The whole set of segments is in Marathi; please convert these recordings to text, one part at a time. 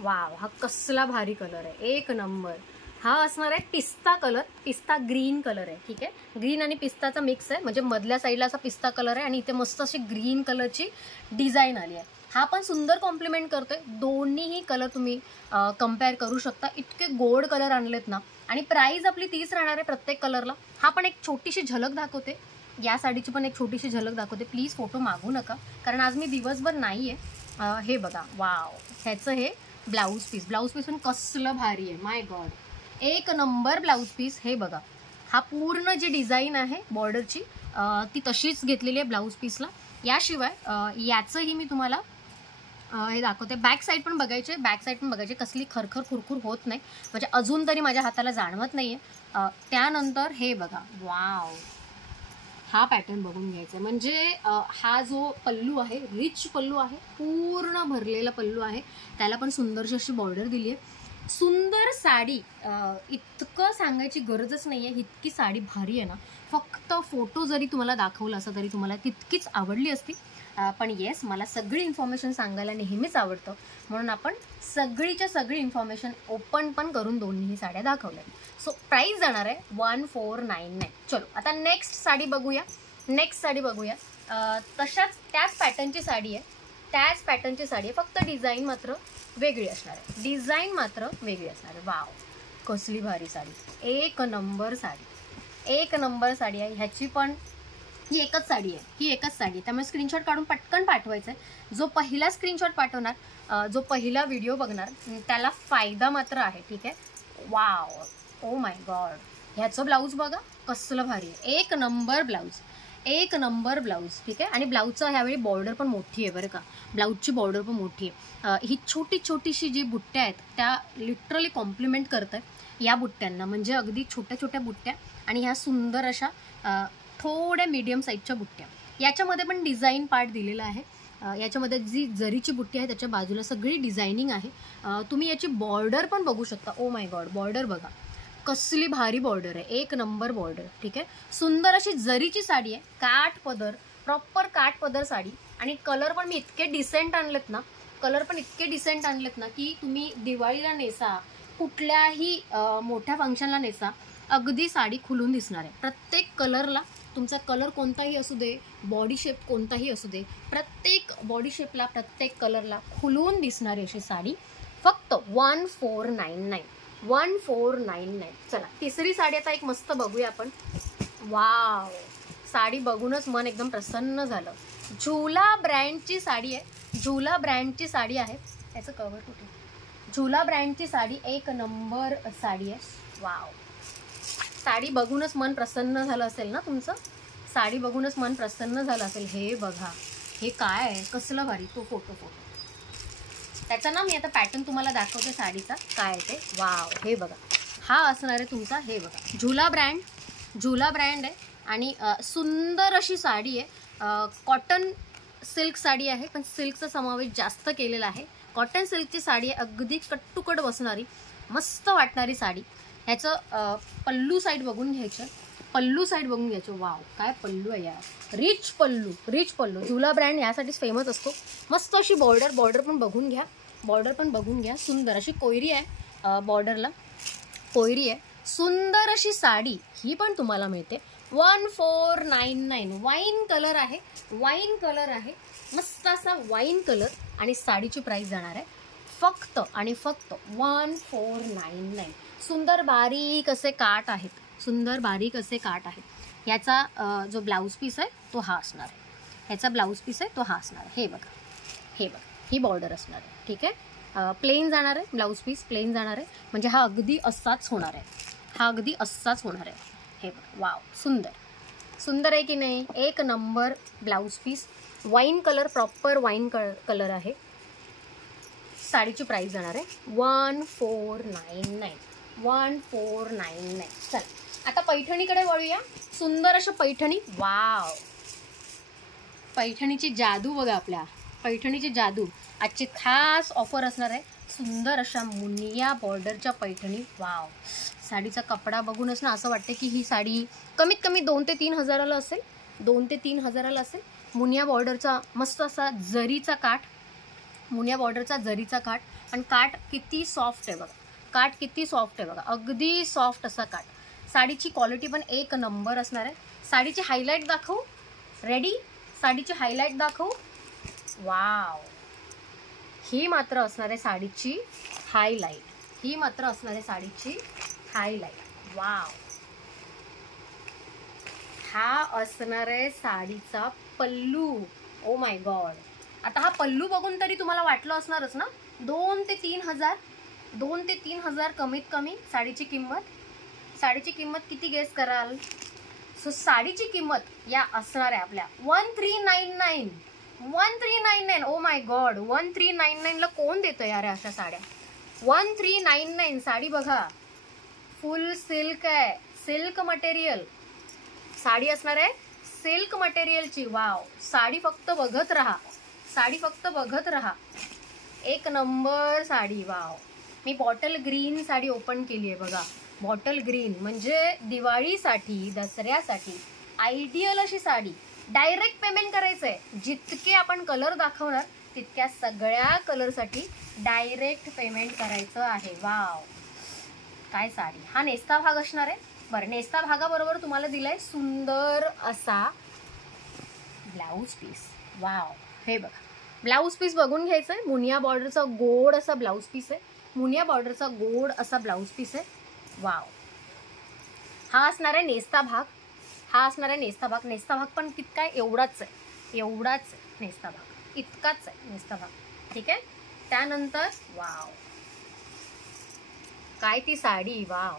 वाव, हा कसला भारी कलर आहे, एक नंबर. हा असणार आहे पिस्ता कलर, पिस्ता ग्रीन कलर आहे. ठीक आहे, ग्रीन आणि पिस्ताचा मिक्स आहे, म्हणजे मधल्या साईडला असा पिस्ता कलर आहे आणि इथे मस्त अशी ग्रीन कलरची डिझाईन आली आहे. हा पण सुंदर कॉम्प्लिमेंट करतोय. दोन्हीही कलर तुम्ही कम्पेअर करू शकता. इतके गोड कलर आणलेत ना. आणि प्राइस आपली 30 राहणार आहे प्रत्येक कलरला. हा पण एक छोटीशी झलक दाखवते, या साडीची पण एक छोटीशी झलक दाखवते. प्लीज फोटो मागू नका, कारण आज मी दिवसभर नाही आहे. हे बघा, वाव, ह्याचं हे ब्लाऊज पीस, ब्लाऊज पीस पण कसलं भारी आहे, माय गॉड, एक नंबर ब्लाऊज पीस. हे बघा, हा पूर्ण जी डिझाईन आहे बॉर्डरची ती तशीच घेतलेली आहे ब्लाऊज पीसला. याशिवाय याचंही मी तुम्हाला हे दाखवते. बॅक साईड पण बघायचे, बॅक साईड पण बघायचे, कसली खरखर खुरखुर होत नाही, म्हणजे अजून तरी माझ्या हाताला जाणवत नाही आहे. त्यानंतर हे बघा, वाव, हा पॅटर्न बघून घ्यायचा. म्हणजे हा जो पल्लू आहे, रिच पल्लू आहे, पूर्ण भरलेला पल्लू आहे, त्याला पण सुंदरशी अशी बॉर्डर दिली आहे. सुंदर साडी, इतकं सांगायची गरजच नाही आहे, इतकी साडी भारी आहे ना. फक्त फोटो जरी तुम्हाला दाखवला असता तरी तुम्हाला तितकीच आवडली असती. पण येस, मला सगळी इन्फॉर्मेशन सांगायला नेहमीच आवडतं, म्हणून आपण सगळीच्या सगळी इन्फॉर्मेशन ओपन पण करून दोन्ही साड्या दाखवल्या. सो प्राइस जाणार आहे 1499. चलो आता नेक्स्ट साडी बघूया. नेक्स्ट साडी बघूया. तशाच त्याच पॅटर्नची साडी आहे, त्याच पॅटर्नची साडी आहे, फक्त डिझाईन मात्र वेगळी असणार आहे, डिझाईन मात्र वेगळी असणार आहे. वाव, कसली भारी साडी, एक नंबर साडी, एक नंबर साडी आहे. ह्याची पण ही एकच साडी आहे, ही एकच साडी आहे, त्यामुळे स्क्रीनशॉट काढून पटकन पाठवायचं आहे. जो पहिला स्क्रीनशॉट पाठवणार, जो पहिला व्हिडिओ बघणार, त्याला फायदा मात्र आहे. ठीक आहे, वाव, ओ माय गॉड, ह्याचं ब्लाऊज बघा कसलं भारी आहे, एक नंबर ब्लाऊज, एक नंबर ब्लाऊज. ठीक आहे, आणि ब्लाऊजचं ह्यावेळी बॉर्डर पण मोठी आहे बरं का, ब्लाऊजची बॉर्डर पण मोठी आहे. ही छोटी छोटीशी जी बुट्ट्या आहेत त्या लिटरली कॉम्प्लिमेंट करत आहेत या बुट्ट्यांना, म्हणजे अगदी छोट्या छोट्या बुट्ट्या आणि ह्या सुंदर अशा थोड्या मीडियम साईजच्या बुट्ट्या. याच्यामध्ये पण डिझाईन पार्ट दिलेला आहे. याच्यामध्ये जी जरीची बुट्टी आहे त्याच्या बाजूला सगळी डिझायनिंग आहे. तुम्ही याची बॉर्डर पण बघू शकता. ओ माय गॉड, बॉर्डर बघा कसली भारी बॉर्डर आहे, एक नंबर बॉर्डर. ठीक आहे, सुंदर अशी जरीची साडी आहे, काठ पदर, प्रॉपर काठ पदर साडी. आणि कलर पण मी इतके डिसेंट आणलेत ना, कलर पण इतके डिसेंट आणलेत ना की तुम्ही दिवाळीला नेसा, कुठल्याही मोठ्या फंक्शनला नेसा, अगदी साडी खुलून दिसणार आहे. प्रत्येक कलरला, तुमचा कलर कोणताही असू दे, बॉडी शेप कोणताही असू दे, प्रत्येक बॉडी शेपला, प्रत्येक कलरला खुलून दिसणारी अशी साडी फक्त 1499, 1499. चला तिसरी साडी आता एक मस्त बघूया आपण. वाव, साडी बघूनच मन एकदम प्रसन्न झालं. झुला ब्रँडची साडी आहे, झुला ब्रँडची साडी आहे. याचं कवर कुठे, झुला ब्रँडची साडी, एक नंबर साडी आहे. वाव, साडी बघूनच मन प्रसन्न झालं असेल ना तुमचं, साडी बघूनच मन प्रसन्न झालं असेल. हे बघा, हे काय आहे, कसलं भारी. तो फोटो त्याचा ना मी आता पॅटर्न तुम्हाला दाखवते साडीचा काय आहे ते. वाव, हे बघा, हा असणार आहे तुमचा. हे बघा, झुला ब्रँड, झुला ब्रँड आहे आणि सुंदर अशी साडी आहे. कॉटन सिल्क साडी आहे, पण सिल्कचा समावेश जास्त केलेला आहे. कॉटन सिल्कची साडी आहे, अगदी कट्टुकट बसणारी, मस्त वाटणारी साडी. ह्याचं पल्लू साईड बघून घ्यायचं, पल्लू साईड बघून घ्यायचं. वाव, काय पल्लू आहे यार, रिच पल्लू, रिच पल्लू. झुला ब्रँड यासाठीच फेमस असतो. मस्त अशी बॉर्डर, बॉर्डर पण बघून घ्या, बॉर्डर पण बघून घ्या. सुंदर अशी कोयरी आहे, बॉर्डरला कोयरी आहे. सुंदर अशी साडी ही पण तुम्हाला मिळते 1499. वाईन कलर आहे, वाईन कलर आहे, मस्त असा वाईन कलर. आणि साडीची प्राइस जाणार आहे फक्त आणि फक्त 1499. सुंदर बारीक असे काठ आहेत, सुंदर बारीक असे काठ आहेत. याचा जो ब्लाऊज पीस आहे तो हा असणार आहे, ह्याचा ब्लाऊज पीस आहे तो हा असणार आहे. हे बघा, हे बघा, ही बॉर्डर असणार आहे. ठीक आहे, प्लेन जाणार आहे, ब्लाऊज पीस प्लेन जाणार आहे, म्हणजे हा अगदी असाच होणार आहे, हा अगदी असाच होणार आहे. हे बघा, वाव, सुंदर, सुंदर आहे की नाही, एक number blouse piece. Wine colour, proper wine colour आहे. साडीची प्राइस जाणार आहे 1499, 1499. चल आता पैठणीकडे वळूया. सुंदर अशा पैठणी. वाव, पैठणीची जादू बघा, आपल्या पैठणीची जादू. आजची खास ऑफर असणार आहे, सुंदर अशा मुनिया बॉर्डरच्या पैठणी. वाव, साडीचा कपडा बघूनच ना असं वाटतं की ही साडी कमीत कमी 2 ते 3 हजाराला असेल, 2 ते 3 हजाराला असेल. मुनिया बॉर्डरचा मस्त असा जरीचा काठ, मुनिया बॉर्डरचा जरीचा काठ, पण काठ किती सॉफ्ट आहे बघा, काठ किती सॉफ्ट आहे बघा, अगदी सॉफ्ट असा काठ. साडीची क्वालिटी पण एक नंबर असणार आहे. साडीची हायलाईट दाखवू, रेडी, साडीची हायलाईट दाखवू. वाव, ही मात्र असणार आहे साडीची हायलाईट, ही मात्र असणार आहे साडीची हायलाईट. वाव, हा असणार आहे साडीचा पल्लू. Oh my God. आता हा पल्लू बघून तरी तुम्हाला वाटलं असणारच ना 2 ते 3 हजार, 2 ते 3 हजार कमीत कमी साडीची किंमत. साडीची किंमत किती गेस कराल? सो साडीची किंमत या असणार आहे आपल्या 1399. 1399. ओ माय गॉड, 1399 ला कोण देतं यार अशा साड्या? 1399 साडी बघा, फुल सिल्क आहे, सिल्क मटेरियल साडी असणार आहे, सिल्क मटेरियलची. वाव, साडी फक्त बघत राहा, साडी फक्त बघत राहा, एक नंबर साडी. वाव, मी बॉटल ग्रीन साडी ओपन केली आहे बघा. बॉटल ग्रीन म्हणजे दिवाळीसाठी, दसऱ्यासाठी आयडियल अशी साडी. डायरेक्ट पेमेंट करायचं आहे, जितके आपण कलर दाखवणार तितक्या सगळ्या कलरसाठी डायरेक्ट पेमेंट करायचं आहे. वाव, काय साडी. हा नेस्ता भाग असणार आहे. बरं, नेस्ता भागाबरोबर तुम्हाला दिलाय सुंदर असा ब्लाऊज पीस. वाव, हे बघा, ब्लाऊज पीस बघून घ्यायचं आहे. मुनिया बॉर्डरचा गोड असा ब्लाऊज पीस आहे, मुनिया बॉर्डरचा गोड असा ब्लाऊज पीस आहे. वाव, हा असणार आहे नेस्ता भाग, हा असणार आहे नेस्ता भाग. नेस्ता भाग पण तितका एवढाच आहे, एवढाच आहे नेस्ता भाग, इतकाच आहे नेस्ता भाग. ठीक आहे. त्यानंतर वाव, काय ती साडी. वाव,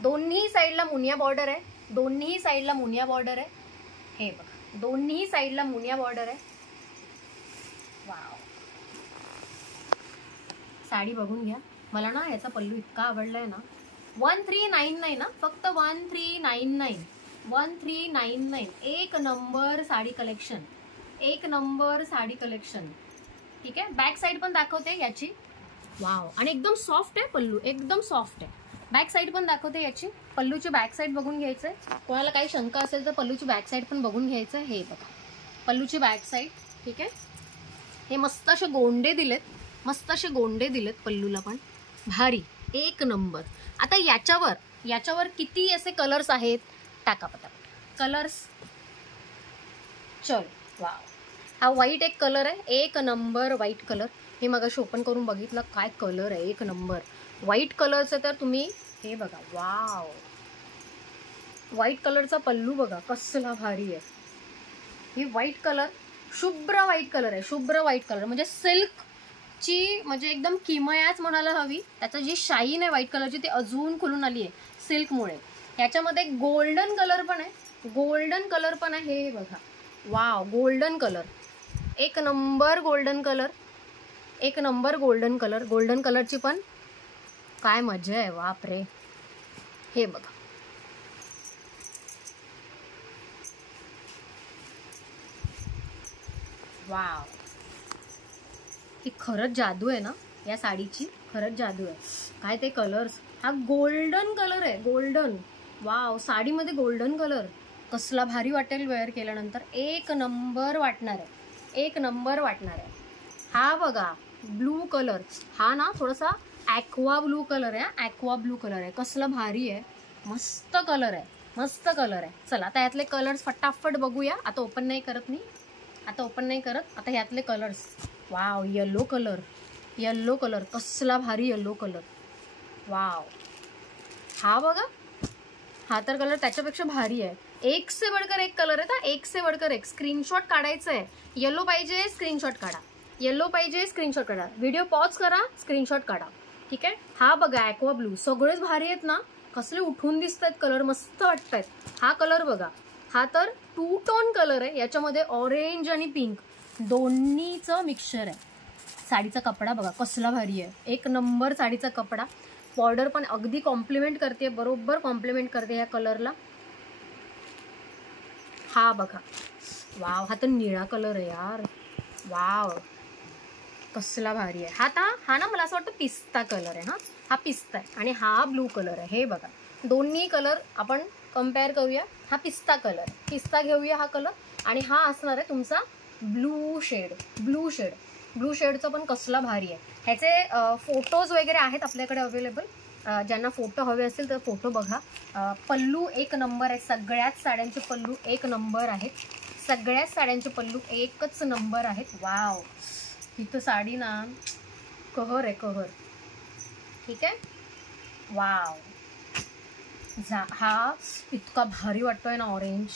दोन्ही साईडला मुनिया बॉर्डर आहे, दोन्ही साईडला मुनिया बॉर्डर आहे. हे बघा, दोन्ही साईडला मुनिया बॉर्डर आहे. वाव, साडी बघून घ्या. मला ना याचा पल्लू इतका आवडलाय ना. 1399 ना, फक्त 1399, 1399. एक नंबर साडी कलेक्शन, एक नंबर साडी कलेक्शन. ठीक आहे. बॅक साईड पण दाखवते याची. वाव, आणि एकदम सॉफ्ट आहे पल्लू, एकदम सॉफ्ट आहे. बॅक साईड पण दाखवते याची. पल्लूची बॅक साईड बघून घ्यायचंय. कोणाला काही शंका असेल तर पल्लूची बॅक साईड पण बघून घ्यायचं. हे बघा पल्लूची बॅक साईड. ठीक आहे. हे मस्त असे गोंडे दिलेत, मस्त असे गोंडे दिलेत पल्लूला पण, भारी, एक नंबर. आता याच्यावर किती असे कलर्स आहेत टाका पटापट कलर्स. चल. वाव, हा व्हाईट एक कलर आहे, एक नंबर व्हाईट कलर. हे मगाशी ओपन करून बघितलं, काय कलर आहे, एक नंबर व्हाईट कलरचं. तर तुम्ही हे बघा. वाव, व्हाईट कलरचा पल्लू बघा कसला भारी आहे. ही व्हाईट कलर, शुभ्र व्हाईट कलर आहे, शुभ्र व्हाईट कलर म्हणजे सिल्कची, म्हणजे एकदम किमयाच म्हणायला हवी. त्याचं जी शाईन आहे व्हाईट कलरची ती अजून खुलून आली आहे सिल्कमुळे. याच्यामध्ये गोल्डन कलर पण आहे, गोल्डन कलर पण आहे. हे बघा. वाव, गोल्डन कलर, एक नंबर गोल्डन कलर, एक नंबर गोल्डन कलर. गोल्डन कलरची पण काय मजा आहे. बापरे. हे बघा. वाव, ही खरंच जादू आहे ना या साडीची, खरंच जादू आहे. काय ते कलर्स. हा गोल्डन कलर आहे, गोल्डन. वाव, साडीमध्ये गोल्डन कलर कसला भारी वाटेल वेअर केल्यानंतर. एक नंबर वाटणार आहे, एक नंबर वाटणार आहे. हा बघा ब्लू कलर, हा ना थोडासा ॲक्वा ब्लू कलर आहे, ॲक्वा ब्लू कलर आहे. कसला भारी आहे, मस्त कलर आहे, मस्त कलर आहे. चला आता यातले कलर्स फटाफट बघूया. आता ओपन नाही करत मी, आता ओपन नाही करत. आता ह्यातले colours. Wow, yellow colour, yellow colour कसला भारी येल्लो कलर. वाव, हा बघा, हा तर कलर त्याच्यापेक्षा भारी आहे. एक से बढ़कर एक कलर आहे ना, एक से बढ़कर एक. स्क्रीनशॉट काढायचं आहे. येलो पाहिजे स्क्रीनशॉट काढा, येलो पाहिजे स्क्रीनशॉट काढा. व्हिडिओ पॉज करा, स्क्रीनशॉट काढा. ठीक आहे. हा बघा ॲक्वा ब्लू, सगळेच भारी आहेत ना, कसले उठून दिसत आहेत कलर, मस्त वाटत आहेत. हा कलर बघा, हा तर 2 टोन कलर आहे. याच्यामध्ये ऑरेंज आणि पिंक दोन्हीचं मिक्सचर आहे. साडीचा कपडा बघा कसला भारी आहे, एक नंबर साडीचा कपडा. बॉर्डर पण अगदी कॉम्प्लिमेंट करते, बरोबर कॉम्प्लिमेंट करते ह्या कलरला. हा बघा. वाव, हा तर निळा कलर आहे यार. वाव, कसला भारी आहे. हा ना मला असं वाटतं पिस्ता कलर आहे. हा पिस्ता आहे आणि हा ब्लू कलर आहे. हे बघा दोन्ही कलर आपण कम्पेअर करूया. हा पिस्ता कलर, पिस्ता घेऊया हा कलर. आणि हा असणार आहे तुमचा blue shade, blue shade. Blue शेडचं पण कसला भारी आहे. ह्याचे फोटोज वगैरे आहेत आपल्याकडे अवेलेबल. ज्यांना फोटो हवे असतील तर फोटो बघा. पल्लू एक नंबर आहे. सगळ्याच साड्यांचे पल्लू एक नंबर आहेत. सगळ्याच साड्यांचे पल्लू एकच नंबर आहेत. वाव, ही तर साडी ना कहर आहे, कहर. ठीक आहे. वाव, हा इतका भारी वाटतोय ना ऑरेंज.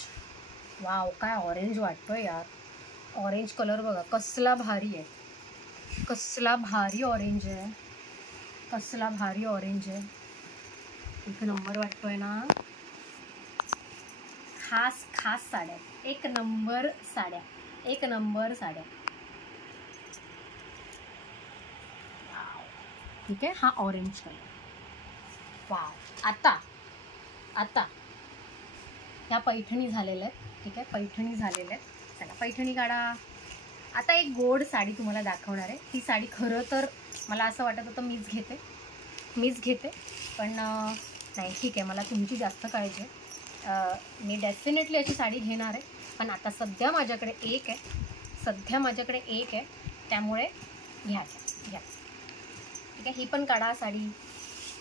वाव, काय ऑरेंज वाटतोय यार. ऑरेंज कलर बघा कसला भारी आहे. कसला भारी ऑरेंज आहे. कसला भारी ऑरेंज आहे. एक नंबर वाटतोय ना. खास साड्या, एक नंबर साड्या, एक नंबर साड्या. ठीक आहे. हा ऑरेंज कलर. वाव. आता ह्या पैठणी झालेल्या आहेत. ठीक आहे, पैठणी झालेल्या आहेत. चला पैठणी काढा. आता एक गोड साडी तुम्हाला दाखवणार आहे. ती साडी खरं तर मला असं वाटत होतं मीच घेते पण नाही, ठीक आहे, मला तुमची जास्त काळजी आहे. मी डेफिनेटली अशी साडी घेणार आहे. पण आता सध्या माझ्याकडे एक आहे, त्यामुळे घ्या. ठीक आहे. ही पण काढा साडी,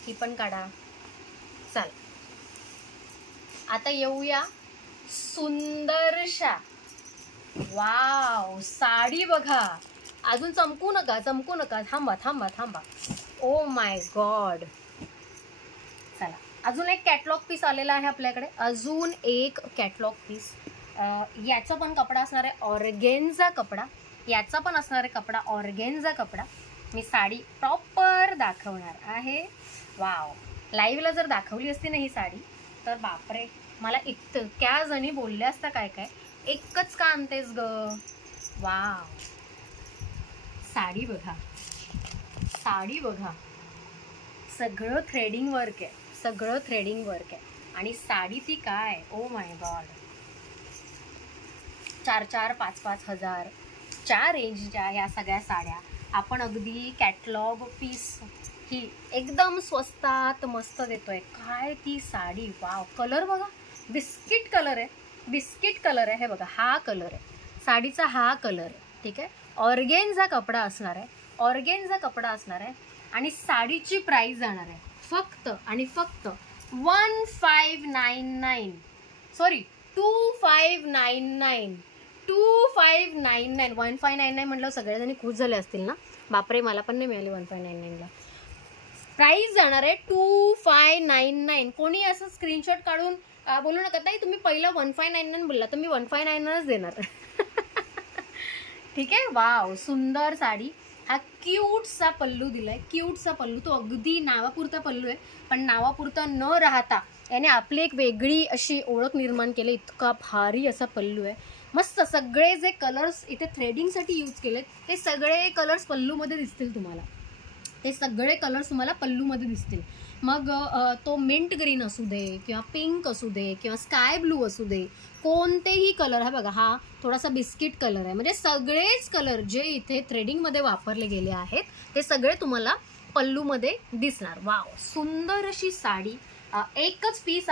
ही पण काढा. चल आता येऊया सुंदरशा. वाव, साडी बघा. अजून चमकू नका. थांबा. Oh my God. चला, अजून एक कॅटलॉग पीस आलेला आहे आपल्याकडे. अजून एक कॅटलॉग पीस. याचा पण कपडा असणार आहे ऑर्गेन्झा कपडा. याचा पण असणार आहे कपडा ऑर्गेन्झा कपडा. मी साडी प्रॉपर दाखवणार आहे. वाव, लाईव्हला जर दाखवली असती ना ही साडी तर बापरे, मला इतक्या जणी बोलल्या असता काय एकच का आणतेस ग. वाव, साडी बघा. सगळं थ्रेडिंग वर्क आहे. आणि साडी ती काय, ओ माय गॉड. 4,000, 5,000, 5,000 च्या रेंजच्या या सगळ्या साड्या आपण अगदी कॅटलॉग पीस ही एकदम स्वस्तात मस्त देतोय. काय ती साडी. वाव, कलर बघा. बिस्किट कलर आहे. हे बघा, हा कलर आहे साडीचा, हा कलर आहे. ठीक आहे. ऑर्गेन्झा कपडा असणार आहे. आणि साडीची प्राइस जाणार आहे फक्त आणि फक्त 1599. सॉरी, 2599. 1599 म्हटलं सगळेजणी खुश झाले असतील ना. बापरे, मला पण नाही मिळाली 1599ला. प्राइस जाणार आहे 2599. कोणी असं स्क्रीनशॉट काढून बोलू नका ताई तुम्ही पहिलं 1599 बोलला तर मी 1599च देणार. ठीक आहे. वाव, सुंदर साडी. हा क्यूटसा पल्लू दिलाय. तो अगदी नावापुरता पल्लू आहे, पण नावापुरता न राहता याने आपली एक वेगळी अशी ओळख निर्माण केली. इतका भारी असा पल्लू आहे. मस्त. सगळे जे कलर्स इथे थ्रेडिंगसाठी यूज केलेत ते सगळे कलर्स पल्लूमध्ये दिसतील तुम्हाला. पल्लूमध्ये दिसतील. मग तो मिंट ग्रीन असू दे किंवा पिंक असू दे किंवा स्काय ब्लू असू दे, कोणतेही कलर. हा बघा, हा थोडासा बिस्किट कलर आहे. म्हणजे सगळेच कलर जे इथे थ्रेडिंगमध्ये वापरले गेले आहेत ते सगळे तुम्हाला पल्लूमध्ये दिसणार. वाव, सुंदर अशी साडी. एकच पीस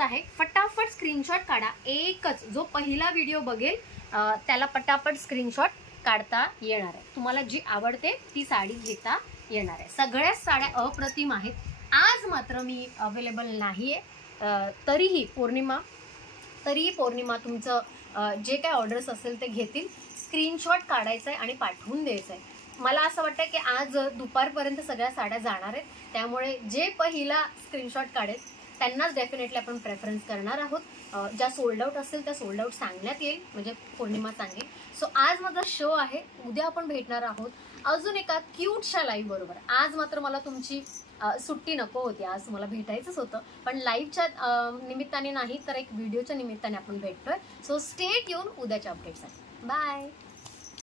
आहे. फटाफट स्क्रीनशॉट काढा. एकच, जो पहिला व्हिडिओ बघेल त्याला पटापट स्क्रीनशॉट काढता येणार आहे. तुम्हाला जी आवडते ती साडी घेता येणार आहे. सगळ्याच साड्या अप्रतिम आहेत. आज मात्र मी अवेलेबल नाही आहे. तरीही पौर्णिमा तुमचं जे काय ऑर्डर्स असेल ते घेतील. स्क्रीनशॉट काढायचं आहे आणि पाठवून द्यायचं आहे. मला असं वाटतं की आज दुपारपर्यंत सगळ्या साड्या जाणार आहेत. त्यामुळे जे पहिला स्क्रीनशॉट काढेल त्यांनाच डेफिनेटली आपण प्रेफरन्स करणार आहोत. ज्या सोल्ड आउट असेल त्या सोल्ड आउट सांगण्यात येईल, म्हणजे पौर्णिमा सांगेल. सो आज माझा शो आहे. उद्या आपण भेटणार आहोत अजून एका क्यूटशा लाईव्ह बरोबर. आज मात्र मला तुमची सुट्टी नको होती. आज मला भेटायचंच होतं, पण लाईव्हच्या निमित्ताने नाही तर एक व्हिडिओच्या निमित्ताने आपण भेटतोय. सो स्टे ट्यून उद्याच्या अपडेटसाठी. बाय.